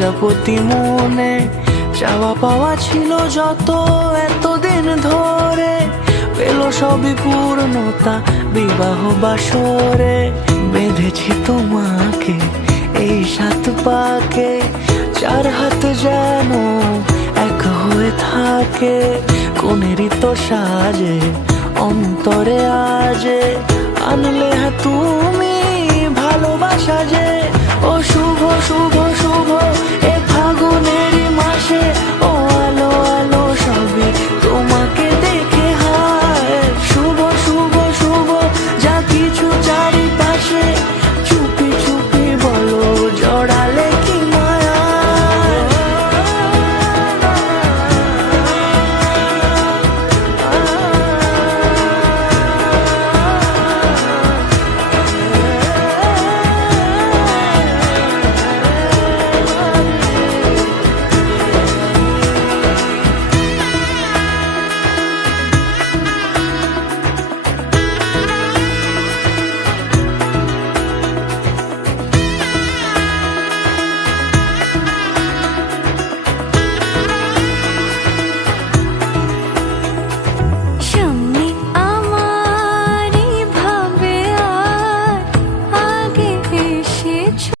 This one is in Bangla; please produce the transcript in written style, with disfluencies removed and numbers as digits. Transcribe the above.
প্রজাপতি মনে চাওয়া পাওয়া ছিল যত এতদিন ধরে, পেল সবই পূর্ণতা বিবাহ বাসরে। বেঁধেছি তোমাকে এই 7 পাকে, 4 হাত যেন এক হয়ে থাকে। কোনেরই তো সাজে অন্তরে আজে আনলে তুমি ভালোবাসা যে। ও শুভ শুভ শুভ এ